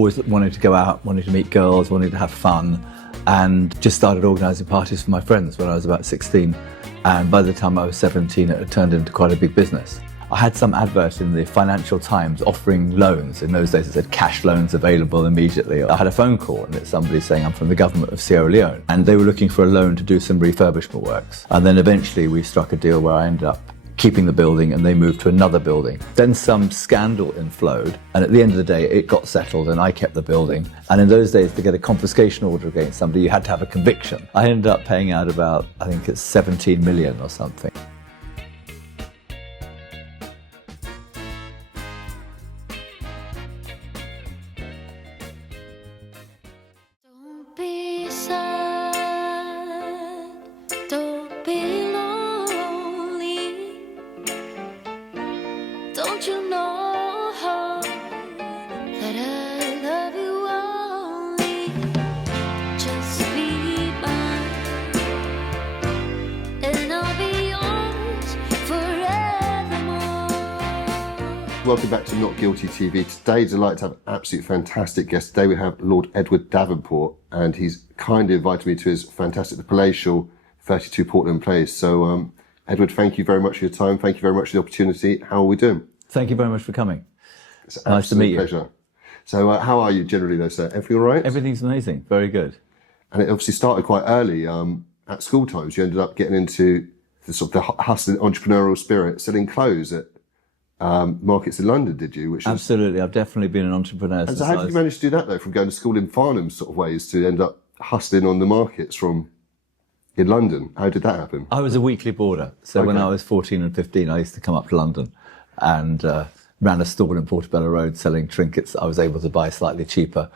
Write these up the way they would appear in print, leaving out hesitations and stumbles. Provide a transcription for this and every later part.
always wanted to go out, wanted to meet girls, wanted to have fun, and just started organising parties for my friends when I was about 16. And by the time I was 17, it had turned into quite a big business. I had some advert in the Financial Times offering loans. In those days it said cash loans available immediately. I had a phone call and it's somebody saying I'm from the government of Sierra Leone, and they were looking for a loan to do some refurbishment works. And then eventually we struck a deal where I ended up keeping the building and they moved to another building. Then some scandal inflowed, and at the end of the day it got settled and I kept the building. And in those days, to get a confiscation order against somebody, you had to have a conviction. I ended up paying out about, I think it's 17 million or something. Don't be sad, don't be lonely. Don't you know that I love you only? Just be mine, and I'll be yours forevermore. Welcome back to Not Guilty TV. Today, delighted to have an absolute fantastic guest. Today we have Lord Edward Davenport, and he's kindly invited me to his fantastic, the palatial 32 Portland Place. So, Edward, thank you very much for your time. Thank you very much for the opportunity. How are we doing? Thank you very much for coming. It's an Nice to meet you. pleasure. So, how are you generally, though, sir? Everything all right? Everything's amazing, very good. And it obviously started quite early. At school times, you ended up getting into the sort of the hustling entrepreneurial spirit, selling clothes at markets in London, did you? Which is, Absolutely, I've definitely been an entrepreneur and since so how did you manage to do that, though, from going to school in Farnham sort of ways to end up hustling on the markets in London? How did that happen? I was a weekly boarder, so when Okay. I was 14 and 15, I used to come up to London and ran a stall in Portobello Road selling trinkets I was able to buy slightly cheaper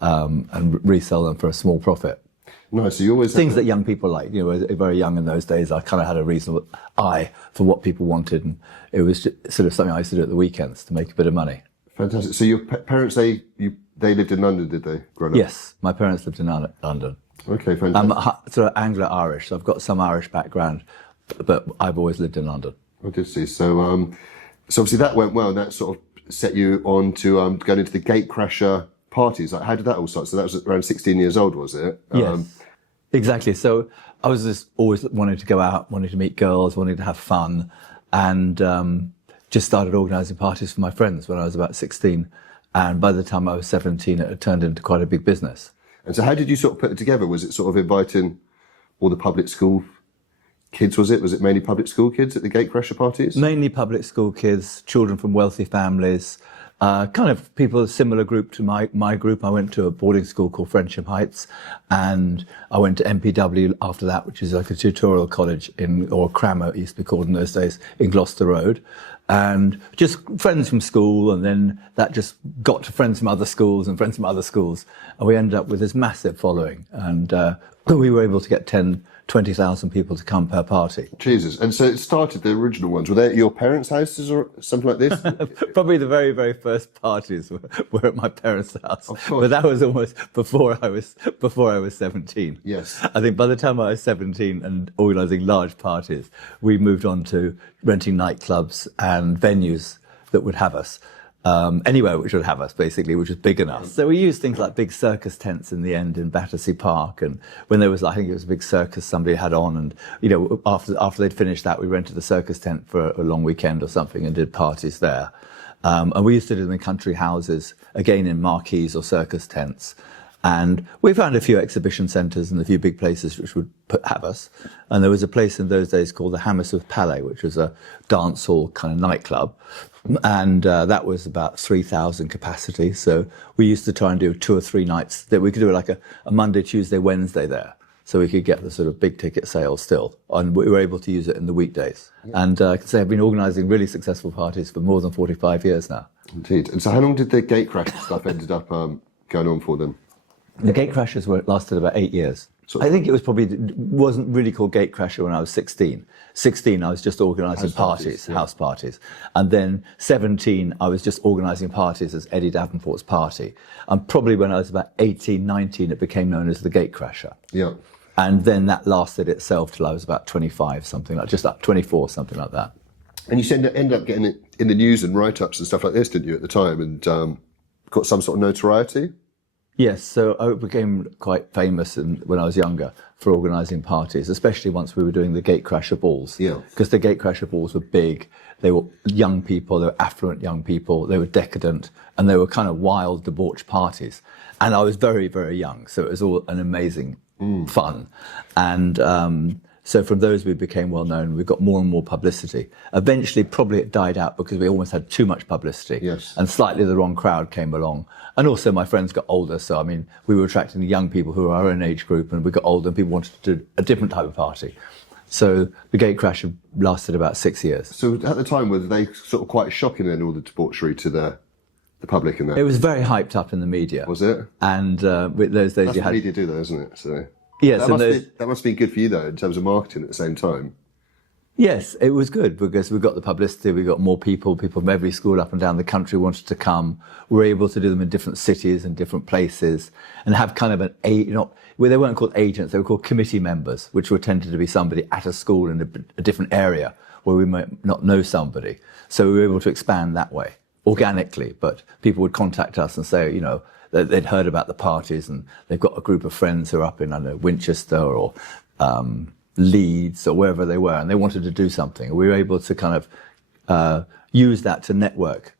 and resell them for a small profit. No, so you always Things that young people like, you know, very young in those days. I kind of had a reasonable eye for what people wanted, and it was just sort of something I used to do at the weekends to make a bit of money. Fantastic. So your parents, they lived in London, did they? Growing up? Yes, my parents lived in London. Okay, fantastic. I'm sort of Anglo-Irish, so I've got some Irish background, but I've always lived in London. I did see. So, so obviously that went well, and that sort of set you on to going into the gatecrasher parties. Like, how did that all start? So that was around 16 years old, was it? Yes, exactly. So I was just always wanting to go out, wanting to meet girls, wanting to have fun, and just started organising parties for my friends when I was about 16. And by the time I was 17, it had turned into quite a big business. And so how did you sort of put it together? Was it sort of inviting all the public school kids, was it? Was it mainly public school kids at the gatecrasher parties? Mainly public school kids, children from wealthy families, kind of people, a similar group to my group. I went to a boarding school called Friendship Heights, and I went to MPW after that, which is like a tutorial college or Crammer, it used to be called in those days, in Gloucester Road. And just friends from school, and then that just got to friends from other schools and friends from other schools. And we ended up with this massive following, and we were able to get 20,000 people to come per party. Jesus. And so it started, the original ones, were they at your parents' houses or something like this? Probably the very, very first parties were at my parents' house. Of course. But that was almost before I was 17. Yes. I think by the time I was 17 and organising large parties, we moved on to renting nightclubs and venues that would have us. Anywhere which would have us, basically, which was big enough. So we used things like big circus tents in the end in Battersea Park, and when there was, I think it was a big circus somebody had on, and you know, after they'd finished that, we rented a circus tent for a long weekend or something and did parties there. And we used to do them in country houses, again in marquees or circus tents. And we found a few exhibition centres and a few big places which would have us. And there was a place in those days called the Hammersmith Palais, which was a dance hall kind of nightclub. And that was about 3,000 capacity. So we used to try and do 2 or 3 nights that we could do like a Monday, Tuesday, Wednesday there. So we could get the sort of big ticket sales still. And we were able to use it in the weekdays. Yeah. And I can say I've been organising really successful parties for more than 45 years now. Indeed. And so how long did the gatecrasher stuff ended up going on for then? The gatecrashers lasted about 8 years. So, I think it wasn't really called gatecrasher when I was 16. 16, I was just organising house parties. And then 17, I was just organising parties as Eddie Davenport's party. And probably when I was about 18, 19, it became known as the gatecrasher. Yeah. And then that lasted itself till I was about 25, something like, just up 24, something like that. And you ended up getting it in the news and write-ups and stuff like this, didn't you, at the time? And got some sort of notoriety? Yes, so I became quite famous when I was younger for organising parties, especially once we were doing the gatecrasher balls. Yeah. Because the gatecrasher balls were big, they were young people, they were affluent young people, they were decadent, and they were kind of wild, debauched parties. And I was very, very young, so it was all an amazing fun. And so from those we became well known. We got more and more publicity. Eventually, probably it died out because we almost had too much publicity. Yes. And slightly the wrong crowd came along. And also my friends got older, so I mean, we were attracting the young people who were our own age group, and we got older and people wanted to do a different type of party. So the gatecrash lasted about 6 years. So at the time, were they sort of quite shocking then, all the debauchery to the public and that? It was very hyped up in the media. Was it? And with those days That's you what had... media do though, isn't it? So Yes, that must be good for you though, in terms of marketing at the same time. Yes, it was good because we got the publicity, we got more people from every school up and down the country wanted to come. We were able to do them in different cities and different places and have kind of well, they weren't called agents, they were called committee members, which were tended to be somebody at a school in a different area where we might not know somebody. So we were able to expand that way, organically, but people would contact us and say, you know, they'd heard about the parties and they've got a group of friends who are up in, I don't know, Winchester or Leeds or wherever they were, and they wanted to do something. We were able to kind of use that to network,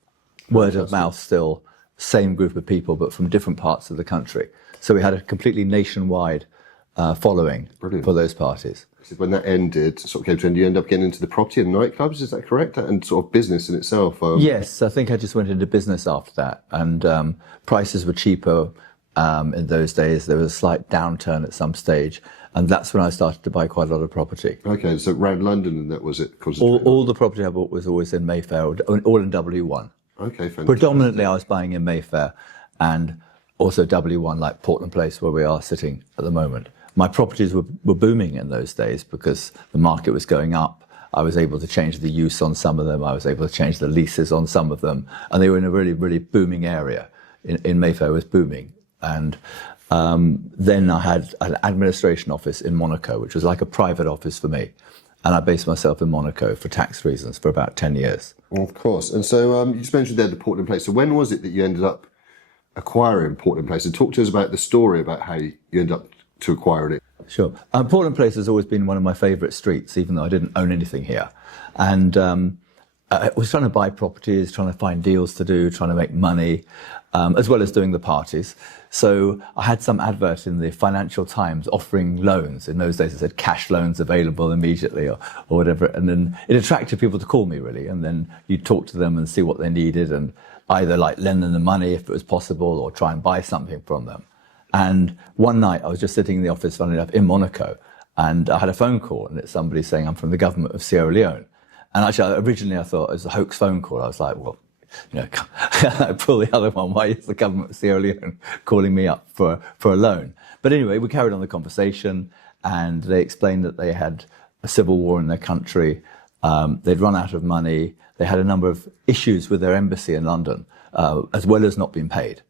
word of mouth still, same group of people, but from different parts of the country. So we had a completely nationwide following for those parties. When that ended, sort of came to an end, you end up getting into the property and nightclubs, is that correct? And sort of business in itself? Yes, I think I just went into business after that, and prices were cheaper in those days. There was a slight downturn at some stage, and that's when I started to buy quite a lot of property. Okay, so around London, and that was it? All the property I bought was always in Mayfair, all in W1. Okay, fantastic. Predominantly I was buying in Mayfair and also W1, like Portland Place, where we are sitting at the moment. My properties were booming in those days because the market was going up. I was able to change the use on some of them. I was able to change the leases on some of them. And they were in a really, really booming area. In Mayfair was booming. And then I had an administration office in Monaco, which was like a private office for me. And I based myself in Monaco for tax reasons for about 10 years. Well, of course. And so you just mentioned there the Portland Place. So when was it that you ended up acquiring Portland Place? And talk to us about the story about how you ended up to acquiring it. Sure. Portland Place has always been one of my favourite streets, even though I didn't own anything here. And I was trying to buy properties, trying to find deals to do, trying to make money, as well as doing the parties. So I had some advert in the Financial Times offering loans. In those days it said cash loans available immediately or whatever. And then it attracted people to call me, really. And then you'd talk to them and see what they needed and either like lend them the money if it was possible or try and buy something from them. And one night I was just sitting in the office, funnily enough, in Monaco, and I had a phone call, and it's somebody saying I'm from the government of Sierra Leone. And actually, originally I thought it was a hoax phone call. I was like, well, you know, I pull the other one. Why is the government of Sierra Leone calling me up for a loan? But anyway, we carried on the conversation, and they explained that they had a civil war in their country. They'd run out of money. They had a number of issues with their embassy in London, as well as not being paid.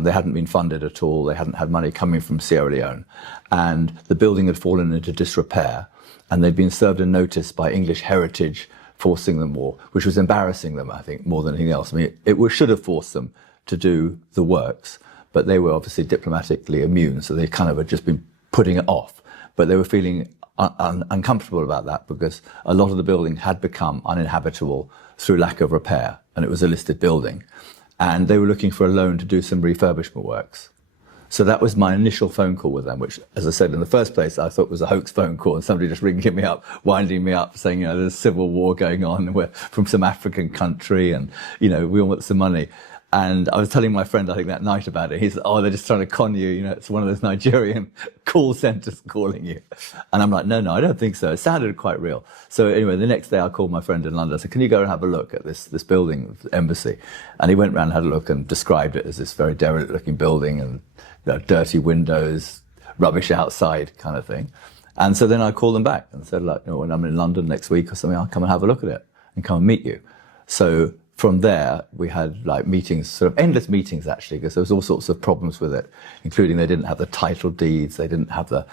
They hadn't been funded at all. They hadn't had money coming from Sierra Leone. And the building had fallen into disrepair. And they'd been served a notice by English Heritage forcing them, which was embarrassing them, I think, more than anything else. I mean, it should have forced them to do the works, but they were obviously diplomatically immune. So they kind of had just been putting it off. But they were feeling uncomfortable about that because a lot of the building had become uninhabitable through lack of repair. And it was a listed building. And they were looking for a loan to do some refurbishment works. So that was my initial phone call with them, which, as I said, in the first place, I thought was a hoax phone call and somebody just ringing me up, winding me up, saying, you know, there's a civil war going on, and we're from some African country, and, you know, we all want some money. And I was telling my friend, I think, that night about it. He said, oh, they're just trying to con you. You know, it's one of those Nigerian call centers calling you. And I'm like, no, I don't think so. It sounded quite real. So anyway, the next day I called my friend in London. I said, can you go and have a look at this building, embassy? And he went round and had a look and described it as this very derelict looking building and, you know, dirty windows, rubbish outside kind of thing. And so then I called them back and said, like, you know, when I'm in London next week or something, I'll come and have a look at it and come and meet you. So from there, we had like meetings, sort of endless meetings actually, because there was all sorts of problems with it, including they didn't have the title deeds, they didn't have the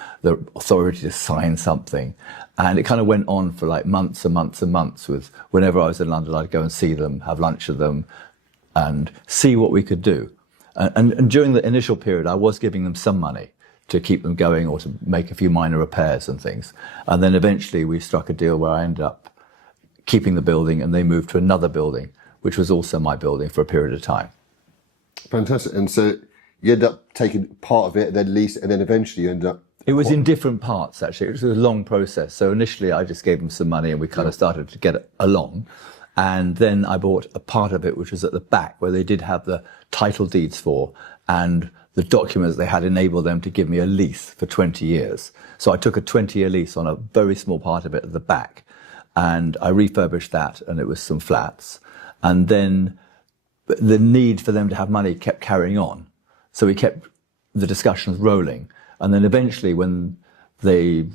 authority to sign something. And it kind of went on for like months and months and months with, whenever I was in London, I'd go and see them, have lunch with them and see what we could do. And during the initial period, I was giving them some money to keep them going or to make a few minor repairs and things. And then eventually we struck a deal where I ended up keeping the building and they moved to another building, which was also my building for a period of time. Fantastic. And so you end up taking part of it, then lease, and then eventually you end up... It was in different parts, actually. It was a long process. So initially I just gave them some money and we kind of started to get along. And then I bought a part of it, which was at the back, where they did have the title deeds for, and the documents they had enabled them to give me a lease for 20 years. So I took a 20-year lease on a very small part of it at the back, and I refurbished that, and it was some flats. And then the need for them to have money kept carrying on. So we kept the discussions rolling. And then eventually, when they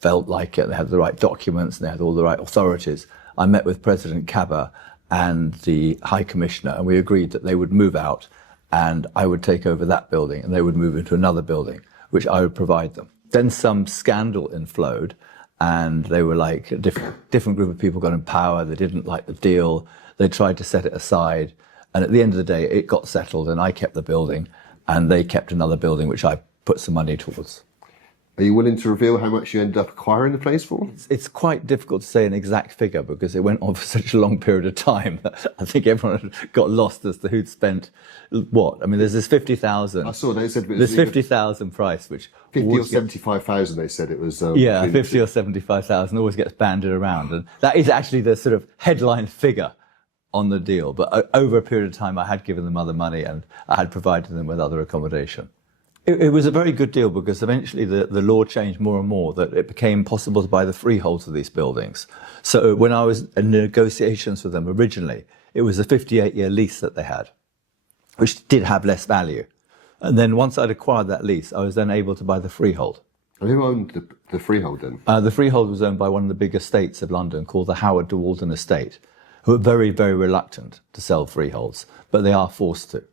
felt like it, they had the right documents and they had all the right authorities, I met with President Kaba and the High Commissioner, and we agreed that they would move out and I would take over that building and they would move into another building, which I would provide them. Then some scandal inflowed, and they were like a different group of people got in power. They didn't like the deal. They tried to set it aside. And at the end of the day, it got settled and I kept the building and they kept another building, which I put some money towards. Are you willing to reveal how much you ended up acquiring the place for? It's quite difficult to say an exact figure because it went on for such a long period of time. I think everyone got lost as to who'd spent what. I mean, there's this 50,000. I saw they said it was there's 50,000 price, which 50 or 75,000. They said it was. Yeah, 50 or 75,000 always gets banded around, and that is actually the sort of headline figure on the deal. But over a period of time, I had given them other money and I had provided them with other accommodation. It was a very good deal because eventually the law changed more and more that it became possible to buy the freeholds of these buildings. So when I was in negotiations with them originally, it was a 58-year lease that they had, which did have less value. And then once I'd acquired that lease, I was then able to buy the freehold. And who owned the freehold then? The freehold was owned by one of the big estates of London called the Howard de Walden Estate, who are very, very reluctant to sell freeholds, but they are forced to.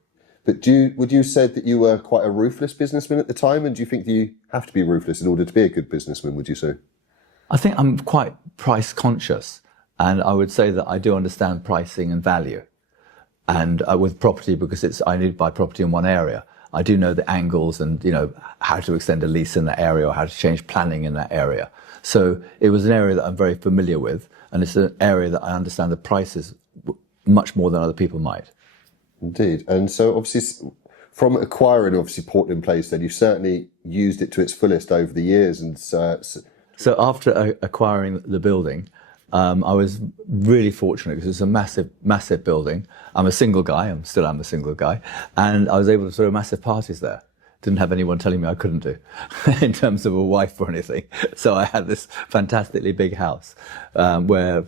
But would you say that you were quite a ruthless businessman at the time? And do you think you have to be ruthless in order to be a good businessman, would you say? I think I'm quite price conscious. And I would say that I do understand pricing and value. And with property, because I need to buy property in one area, I do know the angles and, how to extend a lease in that area or how to change planning in that area. So it was an area that I'm very familiar with. And it's an area that I understand the prices much more than other people might. Indeed. And so obviously from acquiring Portland Place, then you've certainly used it to its fullest over the years. And so after acquiring the building, I was really fortunate because it's a massive, massive building. I'm a single guy. I'm a single guy. And I was able to throw massive parties there. Didn't have anyone telling me I couldn't do in terms of a wife or anything. So I had this fantastically big house where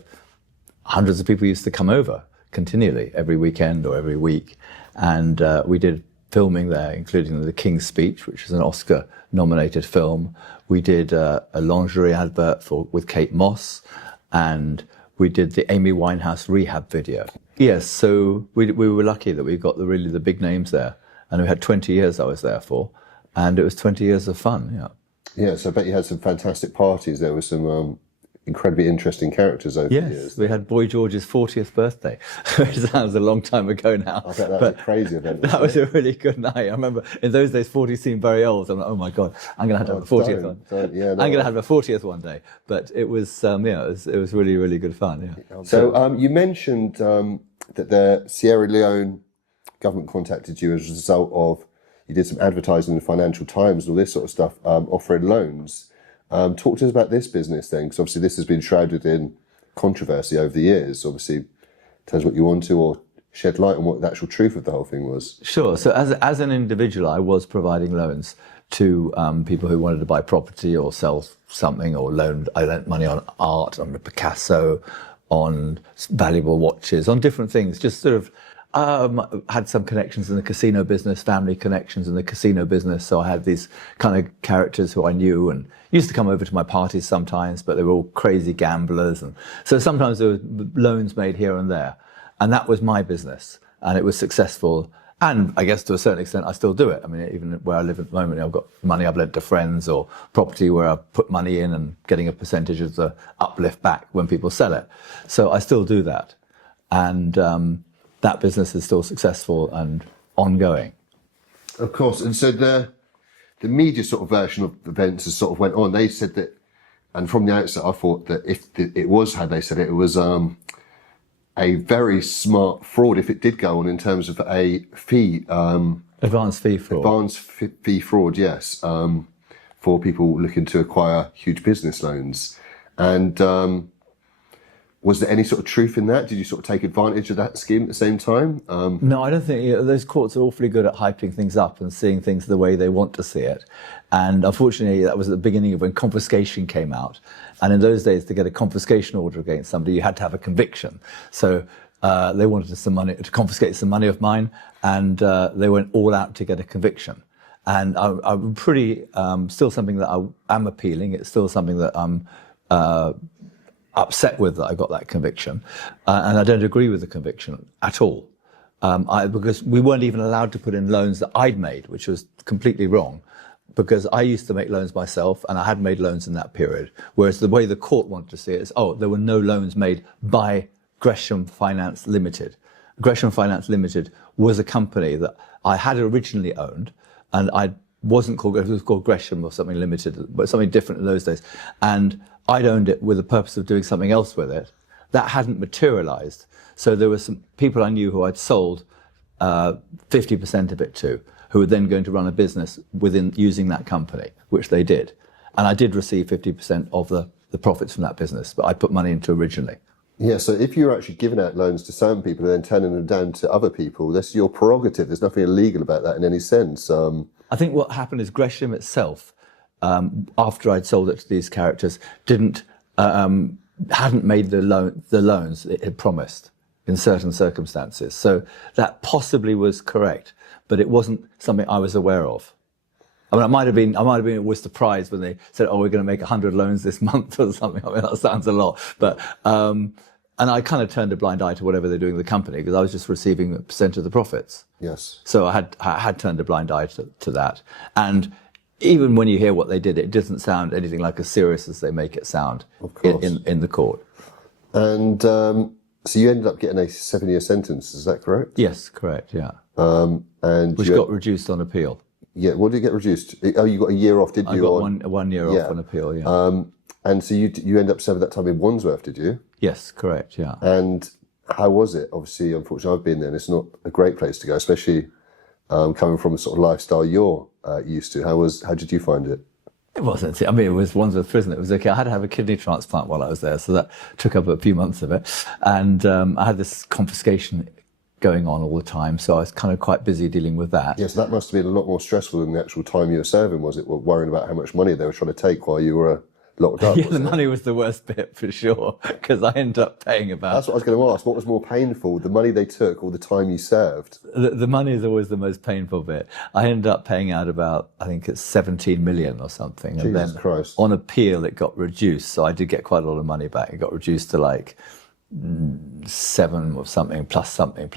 hundreds of people used to come over continually every weekend or every week. And we did filming there, including The King's Speech, which is an Oscar-nominated film. We did a lingerie advert with Kate Moss, and we did the Amy Winehouse rehab video. Yes, so we were lucky that we got the big names there. And we had 20 years I was there for, and it was 20 years of fun, yeah. Yeah, so I bet you had some fantastic parties. There were some incredibly interesting characters over the years. Yes, we had Boy George's 40th birthday, which sounds a long time ago now. I bet that was a crazy event. That was a really good night. I remember in those days 40 seemed very old. I'm like, oh my God, I'm going to have a 40th one. I'm going to have a 40th one day. But it was, it was really, really good fun, yeah. So you mentioned that the Sierra Leone government contacted you as a result of, you did some advertising in the Financial Times and all this sort of stuff, offering loans. Talk to us about this business then, because obviously this has been shrouded in controversy over the years. Obviously, tell us what you want to, or shed light on what the actual truth of the whole thing was. Sure. So as an individual, I was providing loans to people who wanted to buy property or sell something, or I lent money on art, on a Picasso, on valuable watches, on different things, just sort of had some connections in the casino business, family connections in the casino business. So I had these kind of characters who I knew and used to come over to my parties sometimes, but they were all crazy gamblers. And so sometimes there were loans made here and there. And that was my business. And it was successful. And I guess to a certain extent, I still do it. I mean, even where I live at the moment, I've got money I've lent to friends, or property where I put money in and getting a percentage of the uplift back when people sell it. So I still do that. And that business is still successful and ongoing. Of course. And so the media sort of version of events has sort of went on. They said that, and from the outset, I thought that if it was how they said it, it was a very smart fraud if it did go on in terms of a fee. Advanced fee fraud. Advanced fee fraud, yes, for people looking to acquire huge business loans. And was there any sort of truth in that? Did you sort of take advantage of that scheme at the same time? No, I don't think those courts are awfully good at hyping things up and seeing things the way they want to see it. And unfortunately, that was at the beginning of when confiscation came out. And in those days, to get a confiscation order against somebody, you had to have a conviction. So they wanted some money to confiscate some money of mine, and they went all out to get a conviction. And I'm pretty still something that I am appealing. It's still something that I'm upset with, that I got that conviction, and I don't agree with the conviction at all, because we weren't even allowed to put in loans that I'd made, which was completely wrong, because I used to make loans myself, and I had made loans in that period, whereas the way the court wanted to see it is, there were no loans made by Gresham Finance Limited. Gresham Finance Limited was a company that I had originally owned, and it was called Gresham or something Limited, but something different in those days, and I'd owned it with the purpose of doing something else with it. That hadn't materialized. So there were some people I knew who I'd sold 50% of it to, who were then going to run a business within using that company, which they did. And I did receive 50% of the profits from that business, but I put money into originally. Yeah, so if you're actually giving out loans to some people and then turning them down to other people, that's your prerogative. There's nothing illegal about that in any sense. I think what happened is Gresham itself, after I'd sold it to these characters, hadn't made the loans it had promised in certain circumstances. So that possibly was correct, but it wasn't something I was aware of. I mean, I might have been was surprised when they said, we're going to make 100 loans this month or something. I mean, that sounds a lot, but, and I kind of turned a blind eye to whatever they're doing in the company, because I was just receiving a percent of the profits. Yes. So I had turned a blind eye to that. And even when you hear what they did, it doesn't sound anything like as serious as they make it sound in the court. And so you ended up getting a 7-year sentence, is that correct? Yes, correct, yeah. And which got reduced on appeal. Yeah, what did it get reduced? Oh, you got a year off, did you? I got 1 year off on appeal, yeah. And so you end up serving that time in Wandsworth, did you? Yes, correct, yeah. And how was it? Obviously, unfortunately, I've been there, and it's not a great place to go, especially coming from the sort of lifestyle you're used to. How did you find it? It wasn't. I mean, it was Wandsworth Prison. It was okay. I had to have a kidney transplant while I was there, so that took up a few months of it. And I had this confiscation going on all the time, so I was kind of quite busy dealing with that. Yes, that must have been a lot more stressful than the actual time you were serving, was it? Worrying about how much money they were trying to take while you were locked up. Yeah, the money was the worst bit for sure, because I ended up paying about... That's what I was going to ask. What was more painful, the money they took or the time you served? The money is always the most painful bit. I ended up paying out about, I think it's 17 million or something. Jesus and then Christ. On appeal, it got reduced. So I did get quite a lot of money back. It got reduced to like 7 or something, plus something.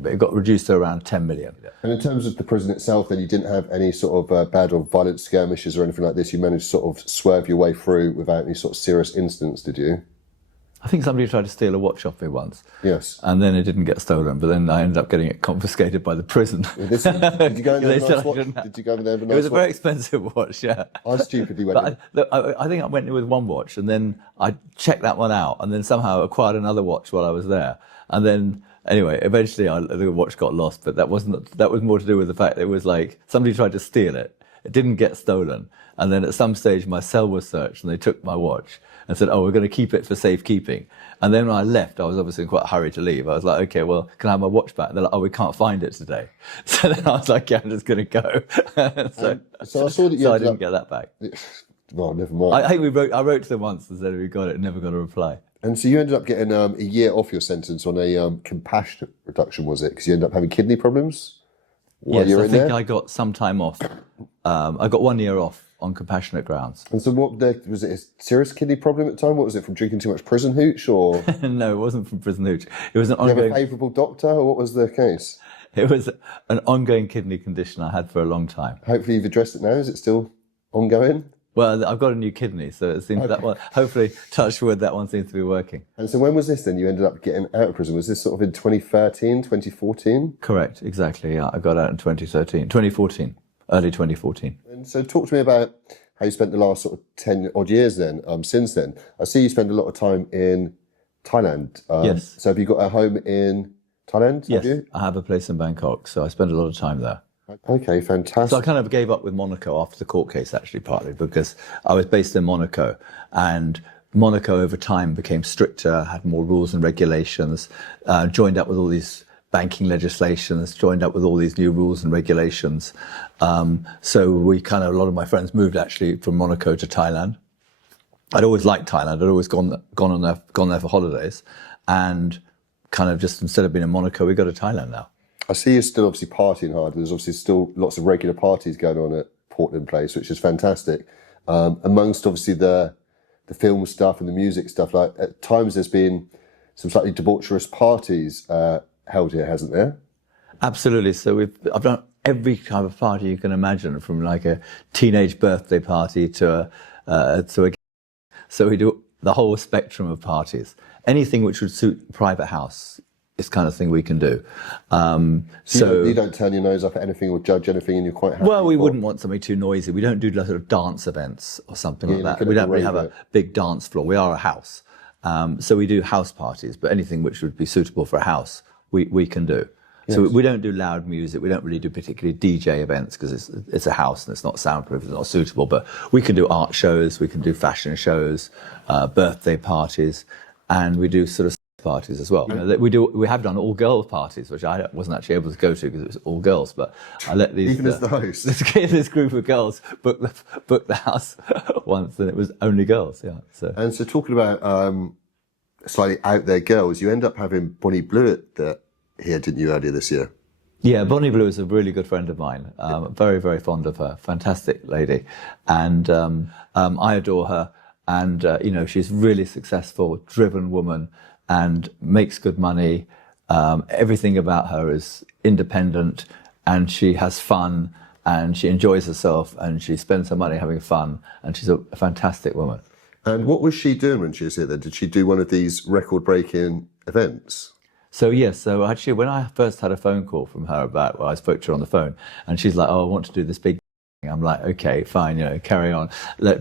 But it got reduced to around 10 million. And in terms of the prison itself, then you didn't have any sort of bad or violent skirmishes or anything like this? You managed to sort of swerve your way through without any sort of serious incidents, did you? I think somebody tried to steal a watch off me once. Yes. And then it didn't get stolen, but then I ended up getting it confiscated by the prison. Did you go in there with a nice watch? Did you go in there with a nice watch? It was a very expensive watch, yeah. I stupidly went in. I think I went in with one watch, and then I checked that one out, and then somehow acquired another watch while I was there. And then, anyway, eventually the watch got lost, but that was more to do with the fact that it was like somebody tried to steal it. It didn't get stolen. And then at some stage, my cell was searched, and they took my watch and said, we're going to keep it for safekeeping. And then when I left, I was obviously in quite a hurry to leave. I was like, okay, well, can I have my watch back? They're like, we can't find it today. So then I was like, yeah, I'm just going to go. So I saw that you I didn't get that back. Well, never mind. I think I wrote to them once and said we got it and never got a reply. And so you ended up getting a year off your sentence on a compassionate reduction, was it? Because you ended up having kidney problems while you were in there? I think I got some time off. I got 1 year off on compassionate grounds. And so was it a serious kidney problem at the time? What was it, from drinking too much prison hooch, or? No, it wasn't from prison hooch. It was an ongoing... You ongoing... have a favourable doctor, or what was the case? It was an ongoing kidney condition I had for a long time. Hopefully you've addressed it now. Is it still ongoing? Well, I've got a new kidney, so it seems that one, hopefully, touch wood, that one seems to be working. And so when was this then? You ended up getting out of prison. Was this sort of in 2013, 2014? Correct, exactly, yeah. I got out in 2014, early 2014. And so talk to me about how you spent the last sort of 10 odd years then, since then. I see you spend a lot of time in Thailand. Yes. So have you got a home in Thailand? Yes, Have you? I have a place in Bangkok, so I spend a lot of time there. Okay, fantastic. So I kind of gave up with Monaco after the court case, actually, partly because I was based in Monaco, and Monaco over time became stricter, had more rules and regulations, joined up with all these banking legislations, joined up with all these new rules and regulations. So we kind of, a lot of my friends moved actually from Monaco to Thailand. I'd always liked Thailand. I'd always gone there for holidays, and kind of just instead of being in Monaco, we go to Thailand now. I see you're still obviously partying hard. There's obviously still lots of regular parties going on at Portland Place, which is fantastic. Amongst obviously the film stuff and the music stuff, like at times there's been some slightly debaucherous parties held here, hasn't there? Absolutely. So I've done every kind of party you can imagine, from like a teenage birthday party to a. So we do the whole spectrum of parties. Anything which would suit a private house is kind of thing we can do. So you don't turn your nose up at anything or judge anything, and you're quite happy. Well, we wouldn't want something too noisy. We don't do sort of dance events or something like that. We don't really have a big dance floor. We are a house. So we do house parties, but anything which would be suitable for a house, we can do. Yes. So we don't do loud music. We don't really do particularly DJ events because it's a house and it's not soundproof, it's not suitable. But we can do art shows, we can do fashion shows, birthday parties, and we do sort of parties as well. You know, we have done all girls parties, which I wasn't actually able to go to because it was all girls. But I let these even as the host, this group of girls book the house once, and it was only girls. Yeah. So talking about slightly out there girls, you end up having Bonnie Blewett here, didn't you, earlier this year? Yeah, Bonnie Blue is a really good friend of mine. Very, very fond of her. Fantastic lady, and I adore her. And you know, she's really successful, driven woman, and makes good money. Everything about her is independent, and she has fun, and she enjoys herself, and she spends her money having fun, and she's a fantastic woman. And what was she doing when she was here then? Did she do one of these record-breaking events? So yes, so actually when I first had a phone call from her I spoke to her on the phone, and she's like, oh, I want to do this big thing. I'm like, okay, fine, you know, carry on.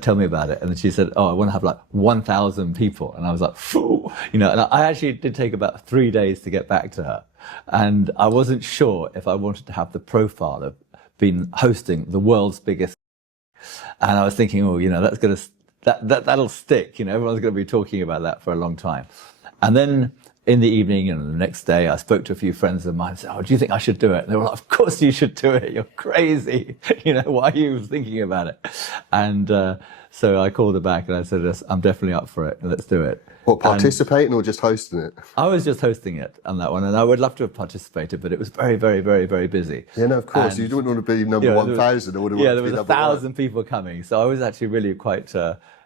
Tell me about it. And then she said, oh, I want to have like 1,000 people. And I was like, phew, you know, and I actually did take about 3 days to get back to her. And I wasn't sure if I wanted to have the profile of being hosting the world's biggest. And I was thinking, oh, you know, that'll stick. You know, everyone's going to be talking about that for a long time. And then in the evening and the next day, I spoke to a few friends of mine and said, oh, do you think I should do it? And they were like, of course you should do it. You're crazy. You know, why are you thinking about it? And so I called her back and I said, I'm definitely up for it. Let's do it. What, participating or just hosting it? I was just hosting it on that one. And I would love to have participated, but it was very, very, very, very busy. Yeah, no, of course. You wouldn't want to be number 1,000. Yeah, there was 1,000 people coming. So I was actually really quite...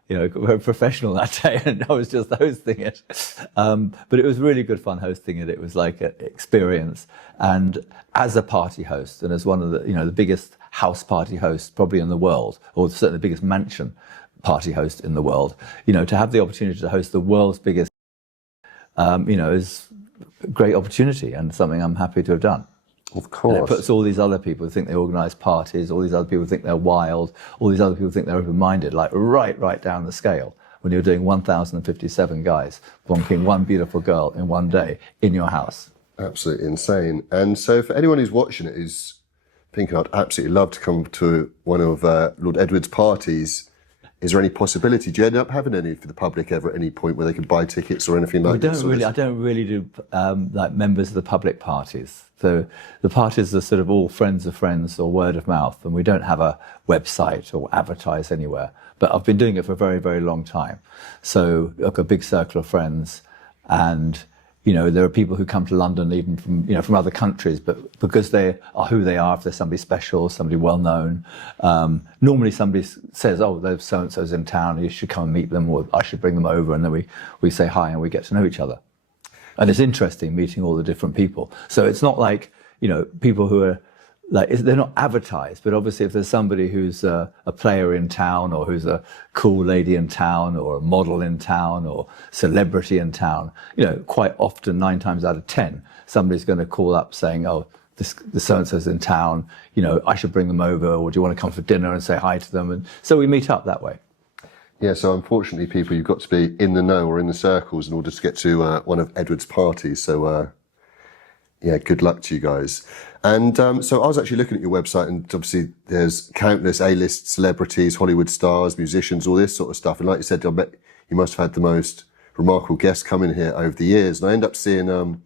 you know, very professional that day, and I was just hosting it. But it was really good fun hosting it. It was like an experience. And as a party host, and as one of the, you know, the biggest house party hosts probably in the world, or certainly the biggest mansion party host in the world, you know, to have the opportunity to host the world's biggest, you know, is a great opportunity and something I'm happy to have done. Of course. And it puts all these other people who think they organise parties, all these other people who think they're wild, all these other people who think they're open-minded, like right down the scale. When you're doing 1,057 guys bonking one beautiful girl in one day in your house. Absolutely insane. And so for anyone who's watching it who's thinking, I'd absolutely love to come to one of Lord Edward's parties, is there any possibility? Do you end up having any for the public ever at any point where they can buy tickets or anything like that? I don't really do like members of the public parties. So the parties are sort of all friends of friends or word of mouth, and we don't have a website or advertise anywhere. But I've been doing it for a very, very long time. So I've got a big circle of friends, and you know, there are people who come to London even from, you know, from other countries, but because they are who they are, if they're somebody special, somebody well known, normally somebody says, oh, there's so-and-so's in town, you should come and meet them, or I should bring them over, and then we say hi and we get to know each other. And it's interesting meeting all the different people. So it's not like, you know, people who are they're not advertised, but obviously if there's somebody who's a player in town, or who's a cool lady in town, or a model in town, or celebrity in town, quite often 9 times out of 10, somebody's going to call up saying, oh, the so-and-so's in town, I should bring them over, or do you want to come for dinner and say hi to them? And so we meet up that way. Yeah, so unfortunately, people, you've got to be in the know or in the circles in order to get to one of Edward's parties. So, yeah, good luck to you guys. And so I was actually looking at your website, and obviously there's countless A-list celebrities, Hollywood stars, musicians, all this sort of stuff. And like you said, I bet you must have had the most remarkable guests come in here over the years. And I end up seeing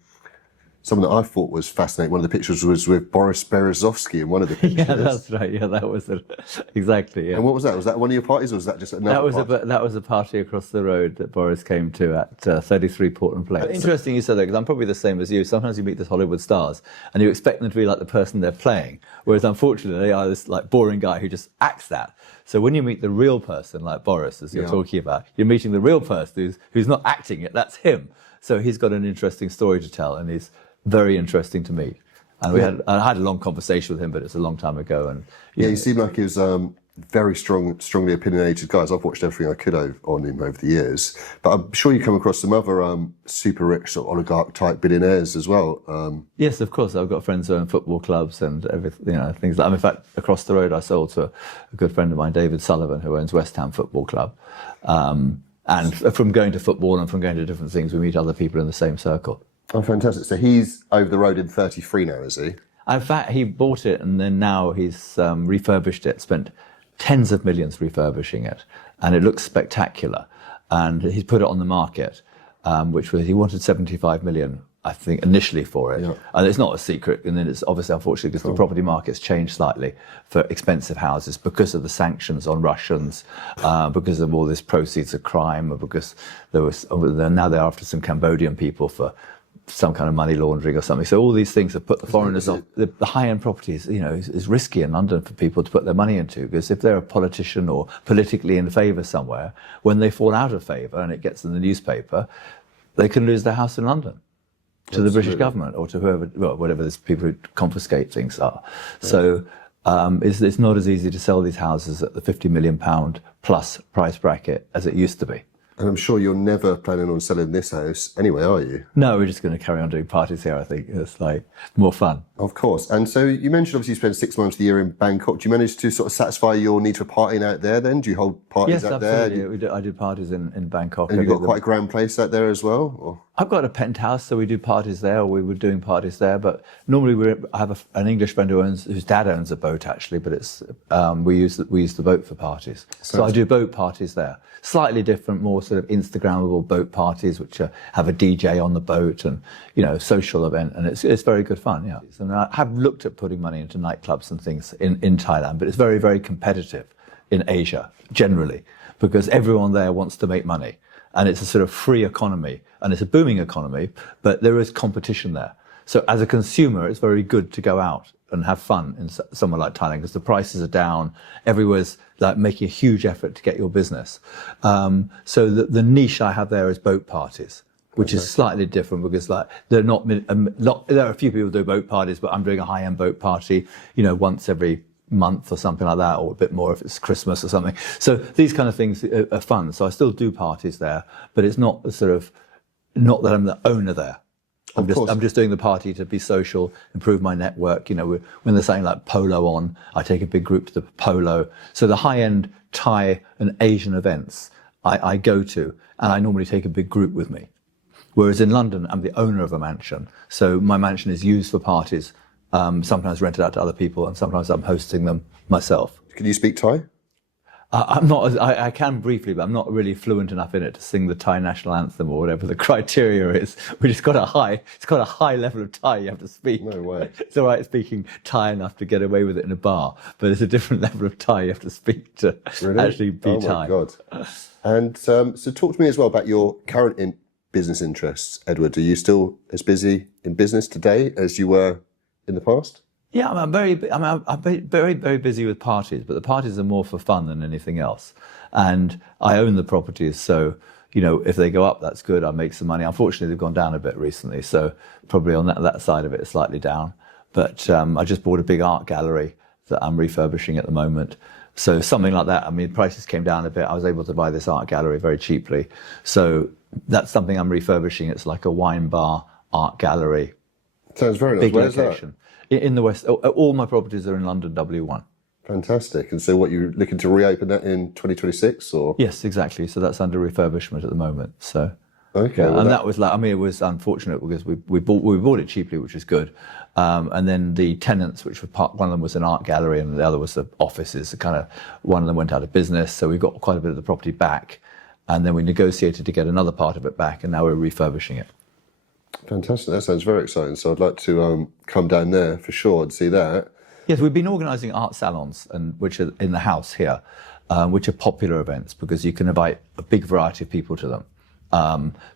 someone that I thought was fascinating. One of the pictures was with Boris Berezovsky in one of the pictures. Yeah, that's right. Yeah, that was it. Exactly. Yeah. And what was that? Was that one of your parties, or was that just another party? That was a party across the road that Boris came to at 33 Portland Place. Interesting you said that, because I'm probably the same as you. Sometimes you meet these Hollywood stars and you expect them to be like the person they're playing, whereas unfortunately they are this like boring guy who just acts that. So when you meet the real person, like Boris, as you're talking about, you're meeting the real person who's not acting it. That's him. So he's got an interesting story to tell, and he's very interesting to meet. And I had a long conversation with him, but it's a long time ago. And he seemed like he was very strongly opinionated guy. I've watched everything I could on him over the years. But I'm sure you come across some other super rich sort of oligarch type billionaires as well. Yes, of course. I've got friends who own football clubs and everything, things like that. In fact, across the road I sold to a good friend of mine, David Sullivan, who owns West Ham Football Club. And from going to football and from going to different things, we meet other people in the same circle. Oh, fantastic. So he's over the road in 33 now, is he? In fact, he bought it and then now he's refurbished it, spent tens of millions refurbishing it, and it looks spectacular. And he's put it on the market, which was, he wanted 75 million, I think, initially for it. Yeah. And it's not a secret. And then it's obviously, unfortunately, because the property market's changed slightly for expensive houses because of the sanctions on Russians, because of all this proceeds of crime, or because now they're after some Cambodian people for some kind of money laundering or something. So all these things have put the foreigners off. The high-end properties, is risky in London for people to put their money into, because if they're a politician or politically in favour somewhere, when they fall out of favour and it gets in the newspaper, they can lose their house in London to the British government or to whoever, whatever these people who confiscate things are. Yeah. So it's not as easy to sell these houses at the £50 million plus price bracket as it used to be. And I'm sure you're never planning on selling this house anyway, are you? No, we're just going to carry on doing parties here, I think. It's like more fun. Of course. And so you mentioned obviously you spend 6 months of the year in Bangkok. Do you manage to sort of satisfy your need for partying out there then? Do you hold parties out there? Yes, absolutely. I did parties in Bangkok. And you've got quite a grand place out there as well? Or? I've got a penthouse, so we do parties there, or we were doing parties there. But normally I have an English friend whose dad owns a boat, actually, but it's we use the boat for parties. So I do boat parties there. Slightly different, more sort of Instagrammable boat parties, which have a DJ on the boat and, social event. And it's very good fun, yeah. And I have looked at putting money into nightclubs and things in Thailand, but it's very, very competitive in Asia, generally, because everyone there wants to make money. And it's a sort of free economy, and it's a booming economy, but there is competition there. So as a consumer, it's very good to go out and have fun in somewhere like Thailand, because the prices are down. Everywhere's like making a huge effort to get your business. So the niche I have there is boat parties, which is slightly different, because there are a few people who do boat parties, but I'm doing a high-end boat party, once every month or something like that, or a bit more if it's Christmas or something. So these kind of things are fun. So I still do parties there, but it's not not that I'm the owner there. I'm just doing the party to be social, improve my network. When there's something like polo on, I take a big group to the polo. So the high-end Thai and Asian events I go to, and I normally take a big group with me. Whereas in London, I'm the owner of a mansion. So my mansion is used for parties, sometimes rented out to other people, and sometimes I'm hosting them myself. Can you speak Thai? I'm not. I can briefly, but I'm not really fluent enough in it to sing the Thai national anthem or whatever the criteria is. It's got a high level of Thai you have to speak. No way. It's all right speaking Thai enough to get away with it in a bar, but it's a different level of Thai you have to speak to actually be Thai. Oh my God. And so talk to me as well about your current business interests, Edward. Are you still as busy in business today as you were in the past? Yeah, I'm very, very busy with parties, but the parties are more for fun than anything else. And I own the properties, so, if they go up, that's good. I make some money. Unfortunately, they've gone down a bit recently, so probably on that side of it, it's slightly down. But I just bought a big art gallery that I'm refurbishing at the moment. So something like that. I mean, prices came down a bit. I was able to buy this art gallery very cheaply. So that's something I'm refurbishing. It's like a wine bar art gallery. Sounds very nice. Big Where's location. In the West. All my properties are in London, W1. Fantastic. And so what, you're looking to reopen that in 2026 or? Yes, exactly. So that's under refurbishment at the moment. So. Okay. Yeah, well, and that was like, I mean, it was unfortunate because we bought it cheaply, which is good. And then the tenants, which were one of them was an art gallery and the other was the offices. One of them went out of business, so we got quite a bit of the property back, and then we negotiated to get another part of it back, and now we're refurbishing it. Fantastic. That sounds very exciting. So I'd like to come down there for sure and see that. Yes, we've been organising art salons, which are in the house here, which are popular events because you can invite a big variety of people to them.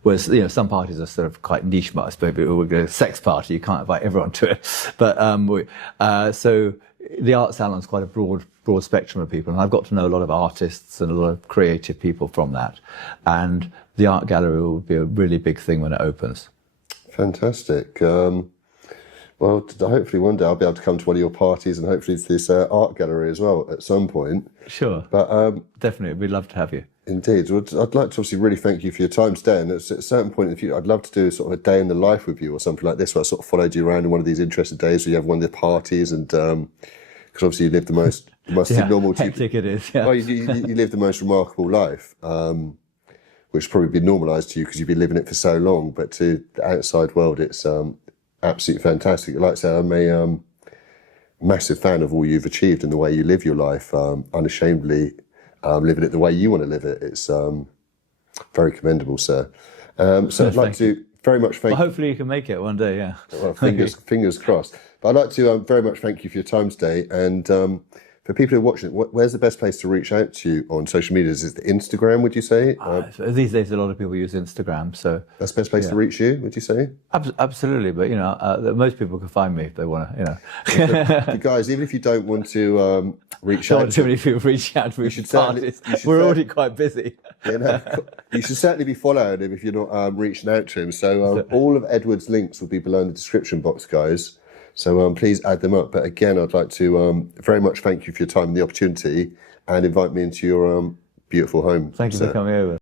Whereas, some parties are sort of quite niche. Maybe we're going to a sex party, you can't invite everyone to it. But so the art salon is quite a broad spectrum of people, and I've got to know a lot of artists and a lot of creative people from that. And the art gallery will be a really big thing when it opens. Fantastic. Well, hopefully one day I'll be able to come to one of your parties, and hopefully it's this art gallery as well at some point. Sure. But definitely, we'd love to have you. Indeed. Well, I'd like to obviously really thank you for your time today. And at a certain point in the future, I'd love to do sort of a day in the life with you or something like this, where I sort of followed you around in one of these interesting days where you have one of the parties, and because obviously you live the most normal. Hectic it is. Yeah. Well, you live the most remarkable life, which has probably been normalised to you because you've been living it for so long. But to the outside world, it's absolutely fantastic. Like I said, I'm a massive fan of all you've achieved and the way you live your life, unashamedly. Living it the way you want to live it. It's very commendable, sir. So I'd like to very much thank you. Hopefully you can make it one day, yeah. Well, fingers crossed. But I'd like to very much thank you for your time today. And for people who are watching, where's the best place to reach out to you on social media? Is it Instagram, would you say? These days, a lot of people use Instagram, so that's the best place to reach you, would you say? Absolutely, but most people can find me if they want to. But guys, even if you don't want to reach out, not too many people reach out to me. We're already quite busy. You should certainly be following him if you're not reaching out to him. So all of Edward's links will be below in the description box, guys. So please add them up. But again, I'd like to very much thank you for your time and the opportunity, and invite me into your beautiful home. Thank you for coming over.